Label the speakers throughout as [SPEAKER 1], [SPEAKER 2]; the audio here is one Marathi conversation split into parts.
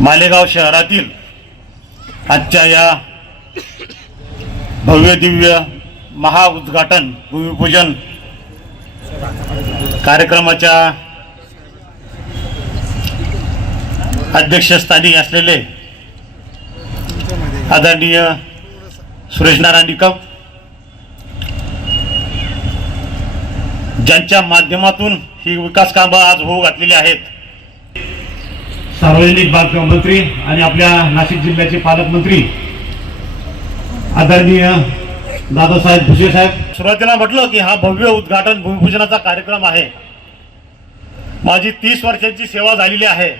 [SPEAKER 1] मालेगाव शहरातील आजच्या या भव्य दिव्य महाउद्घाटन भूमिपूजन कार्यक्रमाच्या अध्यक्षस्थानी असलेले आदरणीय सुरेश नारायण निकम ज्यांच्या माध्यमातून ही विकास कामं आज होऊ घातलेली आहेत. सार्वजनिक बांधकाम मंत्री आणि आपल्या नाशिक जिल्ह्याचे पालकमंत्री आदरणीय दादासाहेब भुसे साहेब. सुरुवातीला म्हटलं की हा भव्य उद्घाटन भूमिपूजनाचा कार्यक्रम आहे. माझी तीस वर्षांची सेवा झालेली आहे.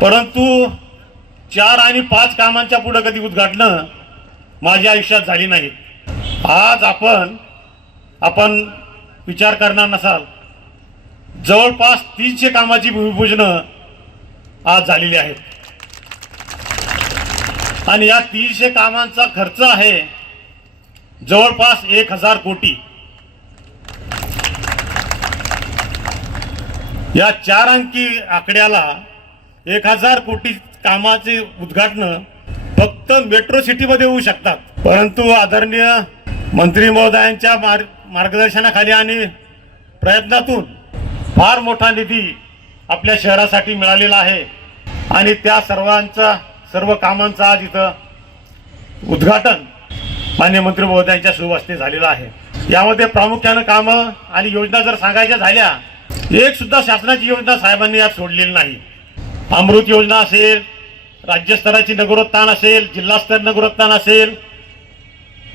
[SPEAKER 1] परंतु चार आणि पाच कामांच्या पुढे कधी उद्घाटनं माझ्या आयुष्यात झाली नाहीत आज आपण आपण विचार करणार नसाल. जवळपास तीनशे कामाची भूमिपूजनं आज झालेली आहेत. आणि या तीनशे कामांचा खर्च आहे जवळपास एक हजार कोटी. या चार अंकी आकड्याला एक हजार कोटी कामाचे उद्घाटन फक्त मेट्रो सिटीमध्ये होऊ शकतात. परंतु आदरणीय मंत्री महोदयांच्या मार्गदर्शनाखाली आणि प्रयत्नातून फार मोठा निधी आपल्या शहरासाठी मिळालेला आहे. आणि त्या सर्वांचा सर्व कामांचा आज इथं उद्घाटन मान्य मंत्री महोदयांच्या शुभहस्ते झालेलं आहे. यामध्ये प्रामुख्यानं कामं आणि योजना जर सांगायच्या झाल्या एक सुद्धा शासनाची योजना साहेबांनी आज सोडलेली नाही. अमृत योजना असेल राज्यस्तराची नगरोत्थान असेल जिल्हास्तर नगरोत्थान असेल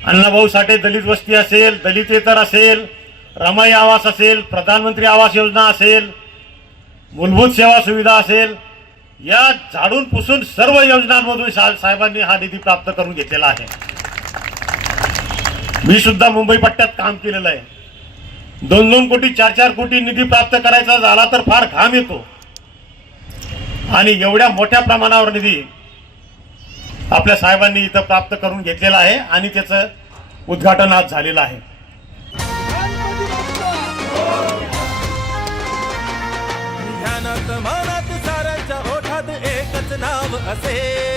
[SPEAKER 1] अण्णाभाऊ साठे दलित वस्ती असेल दलितेतर असेल रमाई आवास असेल प्रधानमंत्री आवास योजना असेल मूलभूत सेवा सुविधा असेल या झाडून पुसून सर्व योजनांमधून सा- साहेबांनी हा निधी प्राप्त करून घेतलेला आहे. मी सुद्धा मुंबई पट्ट्यात काम केलेलं आहे. दोन दोन कोटी चार चार कोटी निधी प्राप्त करायचा झाला तर फार घाम येतो. आणि एवढ्या मोठ्या प्रमाणावर निधी आपल्या साहेबांनी इथं प्राप्त करून घेतलेला आहे आणि त्याचं उद्घाटन आज झालेलं आहे.
[SPEAKER 2] एकच नाव असे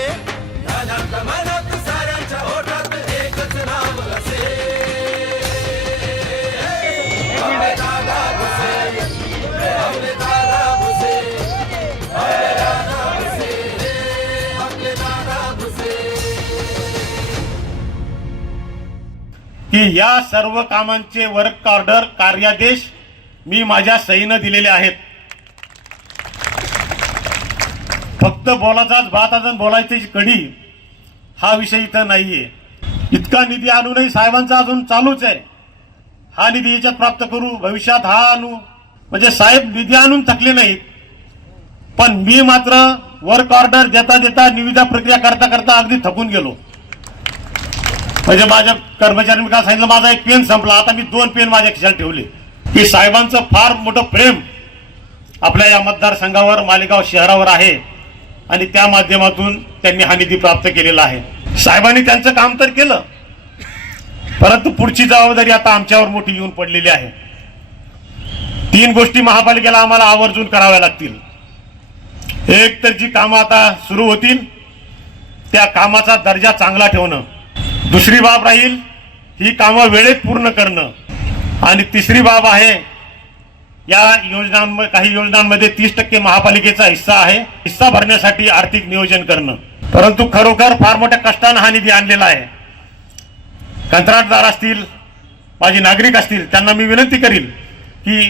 [SPEAKER 1] की या सर्व कामांचे वर्क ऑर्डर कार्यादेश मी माझ्या सहीनं दिलेले आहेत. फक्त बोलाचाच भात अजून बोलायची कडी हा विषय इथं नाहीये. इतका निधी आणूनही साहेबांचा अजून चालूच आहे. हा निधी याच्यात प्राप्त करू भविष्यात हा आणू. म्हणजे साहेब निधी आणून थकले नाहीत. पण मी मात्र वर्क ऑर्डर देता देता निविदा प्रक्रिया करता करता अगदी थकून गेलो. म्हणजे माझ्या कर्मचाऱ्यांनी काय सांगितलं माझा एक पेन संपला आता मी दोन पेन माझ्या खिशात ठेवले. की साहेबांचं फार मोठं प्रेम आपल्या या मतदारसंघावर मालेगाव शहरावर आहे. आणि त्या माध्यमातून त्यांनी हा निधी प्राप्त केलेला आहे. साहेबांनी त्यांचं काम तर केलं. परंतु पुढची जबाबदारी आता आमच्यावर मोठी येऊन पडलेली आहे. तीन गोष्टी महापालिकेला आम्हाला आवर्जून कराव्या लागतील. एक तर जी कामं आता सुरू होतील त्या कामाचा दर्जा चांगला ठेवणं. दुसरी बाब राहील ही कामं वेळेत पूर्ण करणं. आणि तिसरी बाब आहे या योजनांमध्ये काही योजनांमध्ये तीस टक्के महापालिकेचा हिस्सा आहे हिस्सा भरण्यासाठी आर्थिक नियोजन करणं. परंतु खरोखर फार मोठ्या कष्टानं हा निधी आणलेला आहे. कंत्राटदार असतील माझे नागरिक असतील त्यांना मी विनंती करील की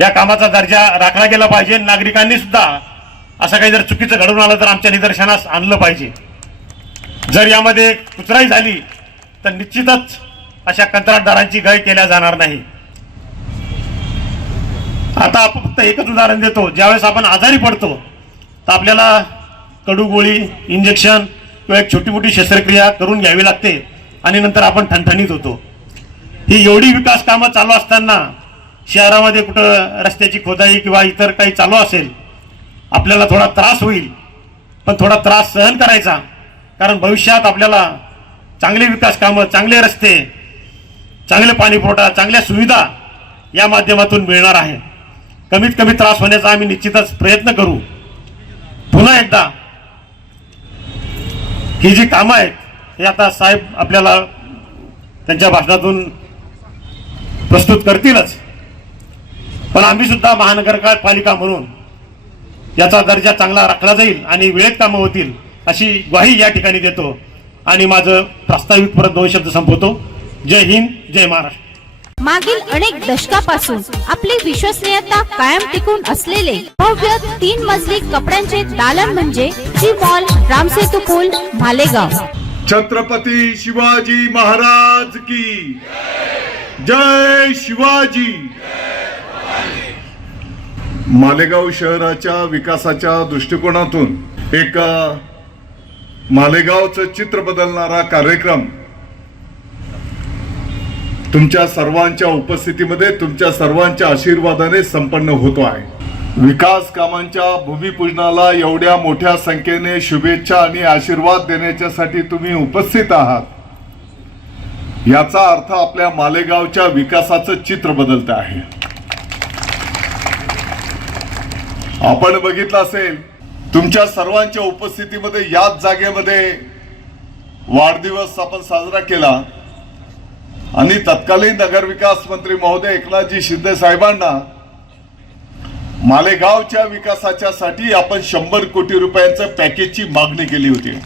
[SPEAKER 1] या कामाचा दर्जा राखला गेला पाहिजे. नागरिकांनी सुद्धा असं काही जर चुकीचं घडून आलं तर आमच्या निदर्शनास आणलं पाहिजे. जर यामध्ये कुचराई झाली तर निश्चितच अशा कंत्राटदारांची गय केल्या जाणार नाही. आता आपण फक्त एकच उदाहरण देतो. ज्यावेळेस आपण आजारी पडतो तर आपल्याला कडू गोळी इंजेक्शन किंवा एक छोटी मोठी शस्त्रक्रिया करून घ्यावी लागते आणि नंतर आपण ठणठणीत होतो. ही एवढी विकास कामं चालू असताना शहरामध्ये कुठं रस्त्याची खोदाई किंवा इतर काही चालू असेल आपल्याला थोडा त्रास होईल. पण थोडा त्रास सहन करायचा. कारण भविष्यात आपल्याला चांगले विकास कामं चांगले रस्ते चांगले पाणीपुरवठा चांगल्या सुविधा या माध्यमातून मिळणार आहे. कमीत कमी त्रास होण्याचा आम्ही निश्चितच प्रयत्न करू. पुन्हा एकदा ही जी कामं आहेत हे आता साहेब आपल्याला त्यांच्या भाषणातून प्रस्तुत करतीलच. पण आम्ही सुद्धा महानगरपालिका म्हणून याचा दर्जा चांगला राखला जाईल आणि वेळेत कामं होतील. अशी ग्वाही या ठिकाणी देतो. आणि माझं प्रास्ताविक परत दोन शब्द संपवतो. जय हिंद जय महाराष्ट्र.
[SPEAKER 3] मागील अनेक दशकापासून आपली विश्वसनीयता कायम टिकून असलेले भव्य तीन मजली कपड्यांचे दालन म्हणजे जी मॉल रामसेतू पूल मालेगाव
[SPEAKER 4] छत्रपती शिवाजी महाराज की जय शिवाजी. मालेगाव शहराच्या विकासाच्या दृष्टिकोनातून एक मालेगावचं चित्र बदलणारा कार्यक्रम तुमच्या सर्वांच्या उपस्थितीमध्ये तुमच्या सर्वांच्या आशीर्वादाने संपन्न होतो आहे. विकास कामांच्या भूमिपूजनाला एवढ्या मोठ्या संख्येने शुभेच्छा आणि आशीर्वाद देण्याच्यासाठी तुम्ही उपस्थित आहात. याचा अर्थ आपल्या मालेगावच्या विकासाचं चित्र बदलत आहे. आपण बघितलं असेल तुमच्या सर्वांच्या उपस्थितीमध्ये याच जागेमध्ये वाढदिवस आपण साजरा केला. आणि तत्कालीन नगरविकास मंत्री महोदय एकनाथजी शिंदे साहेबांना मालेगावच्या विकासाच्या साठी आपण शंभर कोटी रुपयांच्या पॅकेजची मागणी केली होती.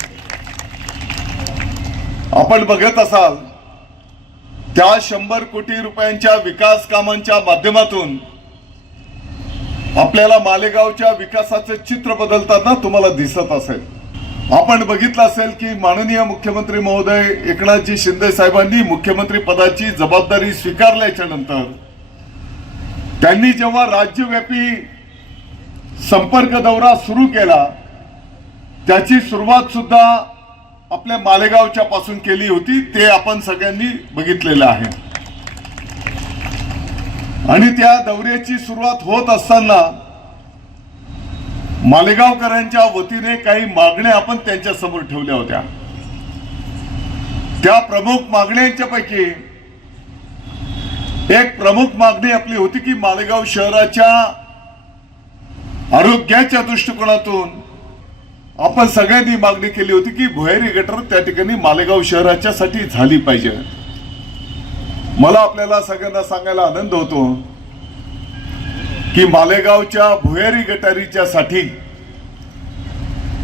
[SPEAKER 4] आपण बघत असाल त्या शंभर कोटी रुपयांच्या विकास कामांच्या माध्यमातून आपल्याला मालेगावच्या विकासाचे चित्र बदलताना तुम्हाला दिसत असेल. आपण बघितलं असेल की माननीय मुख्यमंत्री महोदय एकनाथजी शिंदे साहेबांनी मुख्यमंत्री पदाची जबाबदारी स्वीकारल्याच्या नंतर त्यांनी जेव्हा राज्यव्यापी संपर्क दौरा सुरू केला त्याची सुरुवात सुद्धा आपल्या मालेगावच्या पासून केली होती ते आपण सगळ्यांनी बघितलेलं आहे. आणि त्या दौऱ्याची सुरुवात होत असताना मालेगावकरांच्या वतीने काही मागण्या आपण त्यांच्यासमोर ठेवल्या होत्या. त्या प्रमुख मागण्यांच्या पैकी एक प्रमुख मागणी आपली होती की मालेगाव शहराच्या आरोग्याच्या दृष्टिकोनातून आपण सगळ्यांनी मागणी केली होती की भुयारी गटर त्या ठिकाणी मालेगाव शहराच्या साठी झाली पाहिजे. मला आपल्याला सगळ्यांना सांगायला आनंद होतो की मालेगावच्या भुयारी गटारीच्या साठी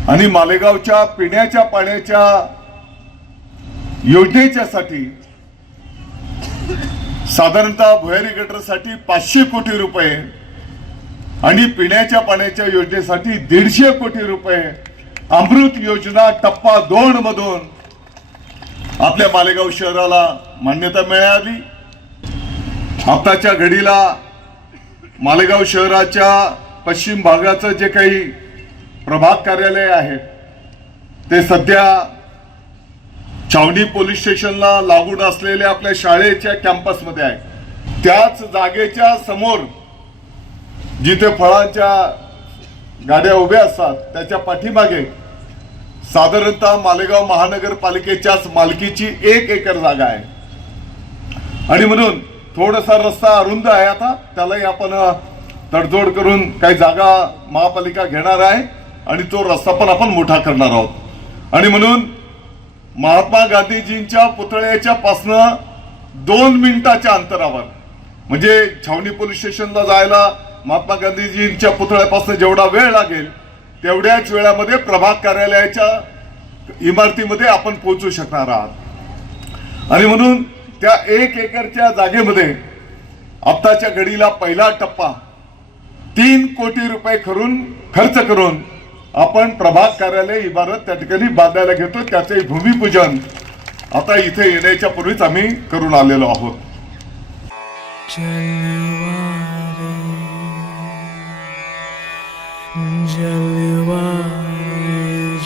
[SPEAKER 4] आणि मालेगावच्या पिण्याच्या पाण्याच्या योजनेच्या साठी साधारणतः भुयारी गटरसाठी पाचशे कोटी रुपये आणि पिण्याच्या पाण्याच्या योजनेसाठी दीडशे कोटी रुपये अमृत योजना टप्पा दोन मधून आपल्या मालेगाव शहराला मान्यता मिळाली. आताच्या घडीला मालेगाव शहराच्या पश्चिम भागाचं जे काही प्रभाग कार्यालय आहे ते सध्या छावणी पोलीस स्टेशनला लागून असलेल्या आपल्या शाळेच्या कॅम्पसमध्ये आहे. त्याच जागेच्या समोर जिथे फळांच्या गाड्या उभ्या असतात त्याच्या पाठीमागे साधारणतः मालेगाव महानगरपालिकेच्याच मालकीची एक एकर जागा आहे. आणि म्हणून थोडासा रस्ता अरुंद आहे आता. त्यालाही आपण तडजोड करून काही जागा महापालिका घेणार आहे आणि तो रस्ता पण आपण मोठा करणार आहोत. आणि म्हणून महात्मा गांधीजींच्या पुतळ्याच्या पासनं दोन मिनिटाच्या अंतरावर म्हणजे छावणी पोलीस स्टेशनला जायला महात्मा गांधीजींच्या पुतळ्यापासून जेवढा वेळ लागेल तेवढ्याच वेळामध्ये प्रभाग कार्यालयाच्या इमारतीमध्ये आपण पोहोचू शकणार आहात. आणि म्हणून त्या एक एकरच्या जागेमध्ये आत्ताच्या घडीला पहिला टप्पा तीन कोटी रुपये करून खर्च करून आपण प्रभाग कार्यालय इमारत त्या ठिकाणी बांधायला घेतो. त्याचे भूमिपूजन आता इथे येण्याच्या पूर्वीच आम्ही करून आलेलो आहोत.
[SPEAKER 5] जलवारे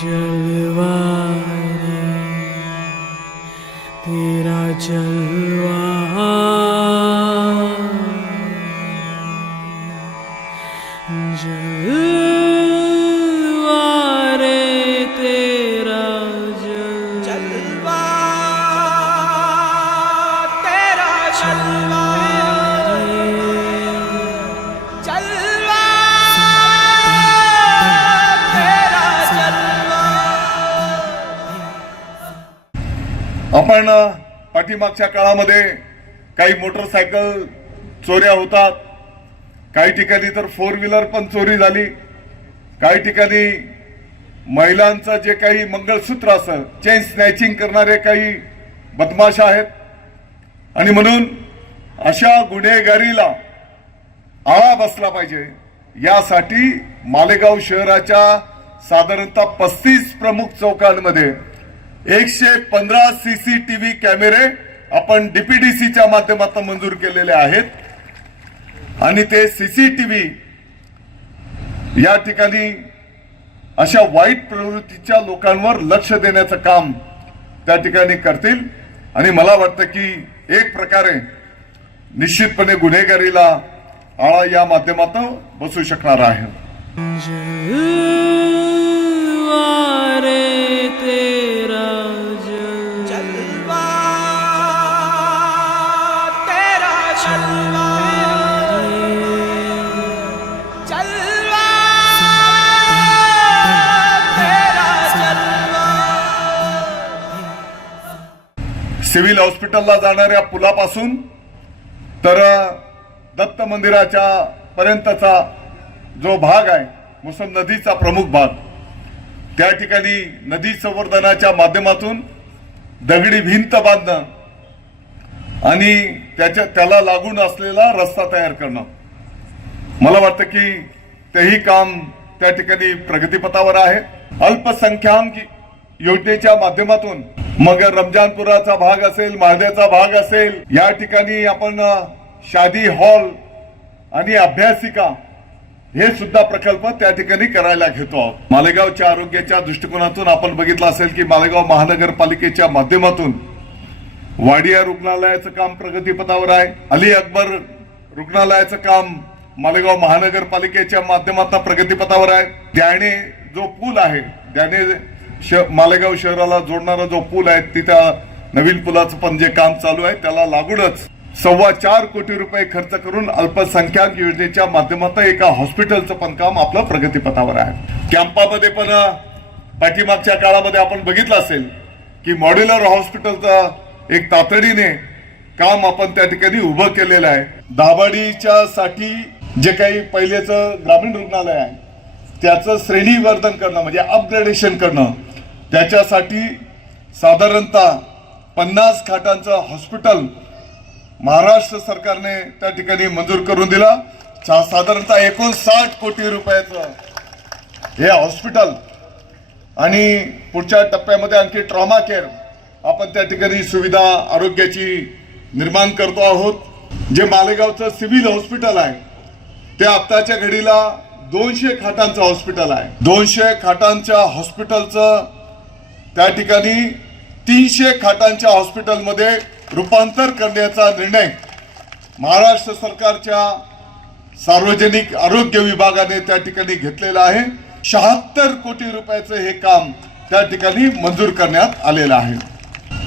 [SPEAKER 5] जलवारे तेरा जलवा जलवारे तेरा
[SPEAKER 6] जलवा तेरा जलवा
[SPEAKER 4] आपण पाठीमागच्या काळामध्ये काही मोटरसायकल चोऱ्या होतात. काही ठिकाणी तर फोर व्हीलर पण चोरी झाली. काही ठिकाणी महिलांचं जे काही मंगळसूत्र असं चेन स्नॅचिंग करणारे काही बदमाश आहेत. आणि म्हणून अशा गुन्हेगारीला आळा बसला पाहिजे. यासाठी मालेगाव शहराच्या साधारणतः पस्तीस प्रमुख चौकांमध्ये एकशे पंधरा सी सी टी व्ही कॅमेरे आपण डीपीडीसीच्या माध्यमातून मंजूर केलेले आहेत. आणि ते सी सी टी व्ही या ठिकाणी अशा वाईट प्रवृत्तीच्या लोकांवर लक्ष देण्याचं काम त्या ठिकाणी करतील. आणि मला वाटतं की एक प्रकारे निश्चितपणे गुन्हेगारीला आळा या माध्यमातून बसू शकणार आहे. सिव्हिल हॉस्पिटलला जाणाऱ्या पुलापासून तर दत्त मंदिराच्या पर्यंतचा जो भाग आहे मुसम नदीचा प्रमुख भाग त्या ठिकाणी नदी संवर्धनाच्या माध्यमातून दगडी भिंत बांधणं आणि त्याच्या त्याला लागून असलेला रस्ता तयार करणं. मला वाटतं की तेही काम त्या ठिकाणी प्रगतीपथावर आहे. अल्पसंख्याक योजनेच्या माध्यमातून मग रमजानपुराचा भाग असेल महादेचा भाग असेल या ठिकाणी आपण शादी हॉल आणि अभ्यासिका हे सुद्धा प्रकल्प त्या ठिकाणी करायला घेतो आहोत. मालेगावच्या आरोग्याच्या दृष्टिकोनातून आपण बघितलं असेल की मालेगाव महानगरपालिकेच्या माध्यमातून वाडिया रुग्णालयाचं काम प्रगतीपथावर आहे. अली अकबर रुग्णालयाचं काम मालेगाव महानगरपालिकेच्या माध्यमातून प्रगतीपथावर आहे. त्याने जो पूल आहे त्याने श- मालेगाव शहराला जोडणारा जो पूल आहे तिथं नवीन पुलाचं पण जे काम चालू आहे त्याला लागूनच सव्वा चार कोटी रुपये खर्च करून अल्पसंख्याक योजनेच्या माध्यमातून एका हॉस्पिटलचं पण काम आपलं प्रगतीपथावर आहे. कॅम्पामध्ये पण पाठीमागच्या काळामध्ये आपण बघितलं असेल की मॉड्युलर हॉस्पिटलचं एक तातडीने काम आपण त्या ठिकाणी उभं केलेलं आहे. दाभाडीच्या साठी जे काही पहिलेच ग्रामीण रुग्णालय आहे त्याचं श्रेणीवर्धन करणं म्हणजे अपग्रेडेशन करणं त्याच्यासाठी साधारणतः पन्नास खाटांचं हॉस्पिटल महाराष्ट्र सरकारने त्या ठिकाणी मंजूर करून दिला. सा- साधारणतः एकोणसाठ कोटी रुपयाचं हे हॉस्पिटल आणि पुढच्या टप्प्यामध्ये आणखी ट्रॉमा केअर आपण त्या ठिकाणी सुविधा आरोग्याची निर्माण करतो आहोत. जे मालेगावचं सिव्हिल हॉस्पिटल आहे ते आत्ताच्या घडीला दोनशे खाटांचं हॉस्पिटल आहे. दोनशे खाटांच्या हॉस्पिटलचं त्या ठिकाणी तीनशे खाटांच्या हॉस्पिटलमध्ये रूपांतर करण्याचा निर्णय महाराष्ट्र सरकारच्या सार्वजनिक आरोग्य विभागाने त्या ठिकाणी घेतलेलं आहे. शहात्तर कोटी रुपयाचं हे काम त्या ठिकाणी मंजूर करण्यात आलेलं आहे.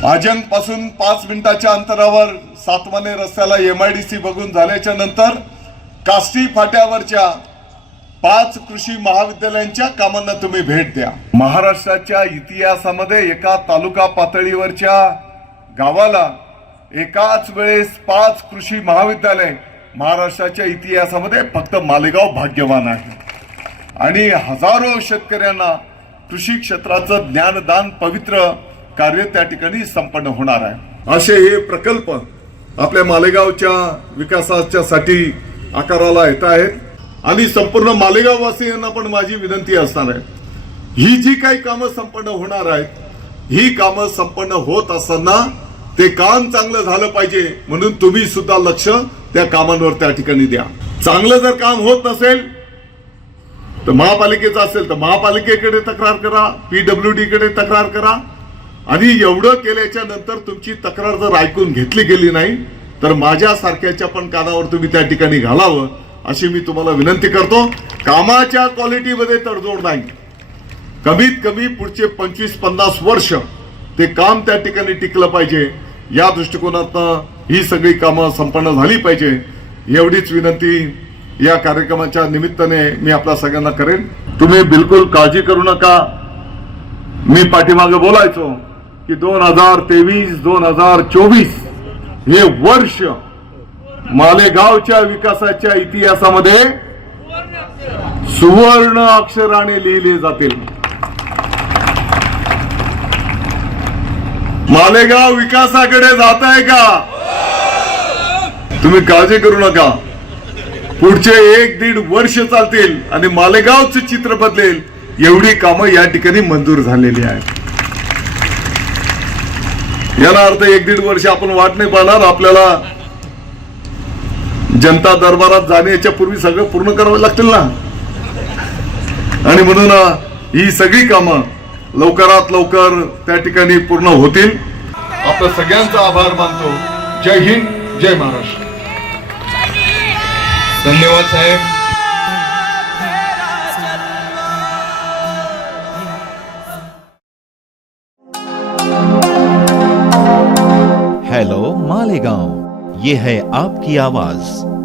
[SPEAKER 4] आजंग पाच मिनिटाच्या अंतरावर सातमाने रस्त्याला एम आय डी सी बघून झाल्याच्यानंतर कास्टी फाट्यावरच्या पाच कृषी महाविद्यालयांच्या कामांना तुम्ही भेट द्या. महाराष्ट्राच्या इतिहासामध्ये एका तालुका पातळीवरच्या गावाला एकाच वेळेस पाच कृषी महाविद्यालय महाराष्ट्राच्या इतिहासामध्ये फक्त मालेगाव भाग्यवान आहे. आणि हजारो शेतकऱ्यांना कृषी क्षेत्राचं ज्ञानदान पवित्र कार्य त्या ठिकाणी संपन्न होणार आहे. असे हे प्रकल्प आपल्या मालेगावच्या विकासाच्या साठी आकाराला येत आहेत. आणि संपूर्ण मालेगाव वासियांना पण माझी विनंती असणार आहे. ही जी काही कामं संपन्न होणार आहेत ही कामं संपन्न होत असताना ते काम चांगलं झालं पाहिजे म्हणून तुम्ही सुद्धा लक्ष त्या कामांवर त्या ठिकाणी द्या. चांगलं जर काम होत नसेल तर महापालिकेचं असेल तर महापालिकेकडे तक्रार करा पीडब्ल्यू डी कडे तक्रार करा. आणि एवढं केल्याच्यानंतर तुमची तक्रार जर ऐकून घेतली गेली नाही तर माझ्या सारख्याच्या पण कानावर तुम्ही त्या ठिकाणी घालावं. अशी मी तुम्हाला विनंती करतो कामाच्या क्वालिटीमध्ये तडजोड नाही. कमीत कमी पुढचे पंचवीस पन्नास वर्ष ते काम त्या ठिकाणी टिकलं पाहिजे. या दृष्टिकोनातनं ही सगळी कामं संपन्न झाली पाहिजे. एवढीच विनंती या कार्यक्रमाच्या निमित्ताने मी आपल्या सगळ्यांना करेन. तुम्ही बिलकुल काळजी करू नका. मी पाठीमागे बोलायचो की दोन हजार तेवीस दोन हजार चोवीस हे वर्ष मालेगावच्या विकासाच्या इतिहासामध्ये सुवर्ण अक्षराने लिहिले जातील. मालेगाव विकासाकडे जात आहे का? तुम्ही काळजी करू नका. पुढचे एक दीड वर्ष चालतील आणि मालेगावचं चित्र बदलेल. एवढी कामं या ठिकाणी मंजूर झालेली आहेत. याला अर्थ एक दीड वर्ष आपण वाट नाही पाहणार. आपल्याला जनता दरबारात जाण्याच्या पूर्वी सगळं पूर्ण करावं लागतील ना? आणि म्हणून ही सगळी कामं लवकरात लवकर त्या ठिकाणी पूर्ण होतील. आपल्या सगळ्यांचा आभार मानतो. जय हिंद जय महाराष्ट्र.
[SPEAKER 2] धन्यवाद साहेब.
[SPEAKER 7] ये है आपकी आवाज।